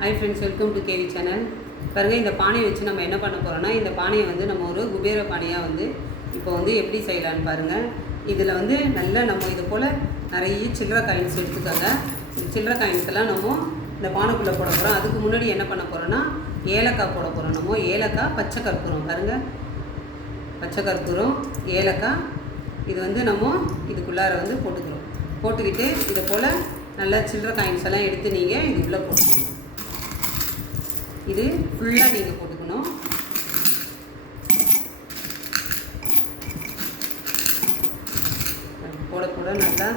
Hi friends, welcome to KV channel. பாருங்கள், இந்த பானையை வச்சு நம்ம என்ன பண்ண போகிறோம்னா, இந்த பானையை வந்து நம்ம ஒரு குபேர பானையாக வந்து இப்போ வந்து எப்படி செய்யலான்னு பாருங்கள். இதில் வந்து நல்லா நம்ம இது போல் நிறைய சில்லறை காயின்ஸ் எடுத்துக்கோங்க. இந்த சில்லறை காயின்ஸ் எல்லாம் நம்ம இந்த பானைக்குள்ளே போட போகிறோம். அதுக்கு முன்னாடி என்ன பண்ண போகிறோன்னா, ஏலக்காய் போட போகிறோம். நம்ம ஏலக்காய், பச்சை கற்பூரம், பாருங்கள், பச்சை கற்பூரம், ஏலக்காய், இது வந்து நம்ம இதுக்குள்ளார வந்து போட்டுக்கிறோம். போட்டுக்கிட்டு இதை போல் நல்லா சில்லறை காயின்ஸ் எல்லாம் எடுத்து நீங்கள் இது உள்ளே போட்டுக்கணும். இது ஃபுல்லாக நீங்கள் போட்டுக்கணும். போட போட நல்லா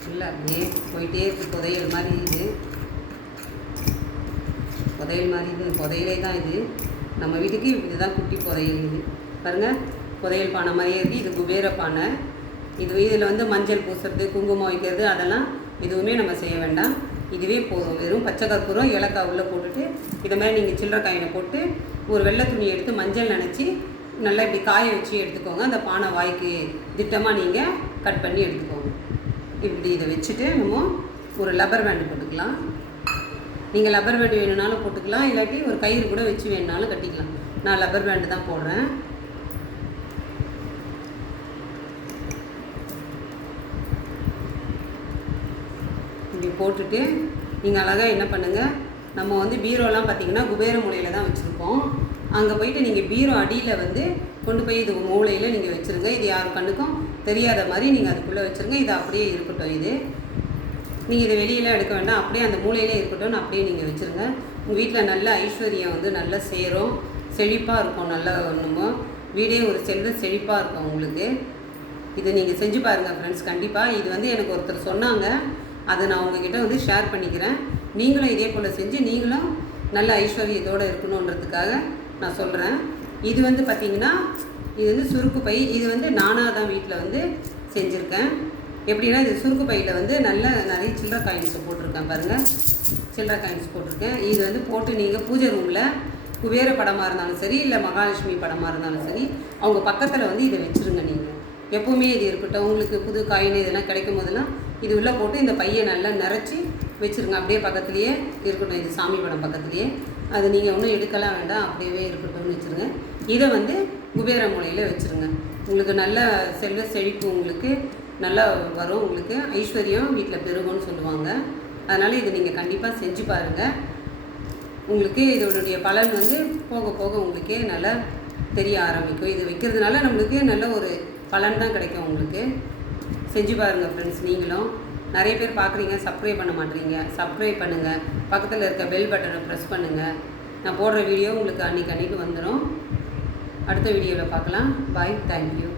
ஃபுல்லாக அப்படியே போயிட்டே இருக்குது. புதையல் மாதிரி இது, புதையல் மாதிரி இது, புதையலே தான் இது. நம்ம வீட்டுக்கு இதுதான் குட்டி புதையல். இது பாருங்கள், புதையல் பானை மாதிரியே இருக்குது. இது குபேர பானை. இதில் வந்து மஞ்சள் பூசுறது, குங்குமம் வைக்கிறது அதெல்லாம் எதுவுமே நம்ம செய்ய வேண்டாம். இதுவே போதும். வெறும் பச்சை கற்பூரம், ஏலக்காய் உள்ளே போட்டுட்டு இதை மாதிரி நீங்கள் சில்லறை காயினை போட்டு ஒரு வெள்ளை துணியை எடுத்து மஞ்சள் நனைச்சி நல்லா இப்படி காய வச்சு எடுத்துக்கோங்க. அந்த பானை வாய்க்கு திட்டமாக நீங்கள் கட் பண்ணி எடுத்துக்கோங்க. இப்படி இதை வச்சுட்டு நம்ம ஒரு லப்பர் பேண்டு போட்டுக்கலாம். நீங்கள் லப்பர் பேண்டு வேணுனாலும் போட்டுக்கலாம், இல்லாட்டி ஒரு கயிறு கூட வச்சு வேணுனாலும் கட்டிக்கலாம். நான் லப்பர் பேண்டு தான் போடுறேன். இப்படி போட்டுட்டு நீங்கள் அழகாக என்ன பண்ணுங்கள், நம்ம வந்து பீரோலாம் பார்த்திங்கன்னா குபேர மூலையில் தான் வச்சுருக்கோம். அங்கே போயிட்டு நீங்கள் பீரோ அடியில் வந்து கொண்டு போய் இது மூலையில் நீங்கள் வச்சுருங்க. இது யார் கண்ணுக்கும் தெரியாத மாதிரி நீங்கள் அதுக்குள்ளே வச்சுருங்க. இது அப்படியே இருக்கட்டும். இது நீங்கள் இதை வெளியில் எடுக்க வேண்டாம், அப்படியே அந்த மூலையிலே இருக்கட்டும்னு அப்படியே நீங்கள் வச்சுருங்க. உங்கள் வீட்டில் நல்ல ஐஸ்வர்யம் வந்து நல்லா சேரும், செழிப்பாக இருக்கும். நல்லா நம்ம வீடே ஒரு செழிப்பாக இருக்கும் உங்களுக்கு. இதை நீங்கள் செஞ்சு பாருங்கள் ஃப்ரெண்ட்ஸ், கண்டிப்பாக. இது வந்து எனக்கு ஒருத்தர் சொன்னாங்க, அதை நான் உங்ககிட்ட வந்து ஷேர் பண்ணிக்கிறேன். நீங்களும் இதே போல் செஞ்சு நீங்களும் நல்ல ஐஸ்வர்யத்தோடு இருக்கணுன்றதுக்காக நான் சொல்கிறேன். இது வந்து பார்த்திங்கன்னா, இது வந்து சுருக்கு பை. இது வந்து நானாக தான் வீட்டில் வந்து செஞ்சுருக்கேன். எப்படின்னா, இது சுருக்கு பையில் வந்து நிறைய சில்லறை காயின்ஸ் போட்டிருக்கேன். பாருங்கள், சில்லறை காயின்ஸ் போட்டிருக்கேன். இது வந்து போட்டு நீங்கள் பூஜை ரூமில் குபேர படமாக இருந்தாலும் சரி, இல்லை மகாலட்சுமி படமாக இருந்தாலும் சரி, அவங்க பக்கத்தில் வந்து இதை வச்சுருங்க. நீங்கள் எப்போவுமே இது இருக்கட்டும். உங்களுக்கு புது காயின் இதெல்லாம் கிடைக்கும் போதெல்லாம் இது உள்ளே போட்டு இந்த பையை நல்லா நிறச்சி வச்சுருங்க. அப்படியே பக்கத்துலேயே இருக்கட்டும். இது சாமி படம் பக்கத்துலேயே. அது நீங்கள் ஒன்றும் எடுக்கலாம் வேண்டாம், அப்படியே இருக்கட்டும்னு வச்சுருங்க. இதை வந்து குபேர மூலையில் வச்சுருங்க. உங்களுக்கு நல்ல செல்வ செழிப்பு உங்களுக்கு நல்லா வரும். உங்களுக்கு ஐஸ்வர்யம் வீட்டில் பெருகும்னு சொல்லுவாங்க. அதனால் இதை நீங்கள் கண்டிப்பாக செஞ்சு பாருங்கள். உங்களுக்கு இதனுடைய பலன் வந்து போக போக உங்களுக்கே நல்லா தெரிய ஆரம்பிக்கும். இது வைக்கிறதுனால நம்மளுக்கு நல்ல ஒரு பலன் தான் கிடைக்கும். உங்களுக்கு செஞ்சு பாருங்கள் ஃப்ரெண்ட்ஸ். நீங்களும் நிறைய பேர் பார்க்குறீங்க, சப்ஸ்கிரைப் பண்ண மாட்டேறீங்க. சப்ஸ்கிரைப் பண்ணுங்கள். பக்கத்தில் இருக்க பெல் பட்டனை ப்ரெஸ் பண்ணுங்கள். நான் போடுற வீடியோ உங்களுக்கு அன்றைக்கி வந்துடும். அடுத்த வீடியோவில் பார்க்கலாம். பாய், தேங்க்யூ.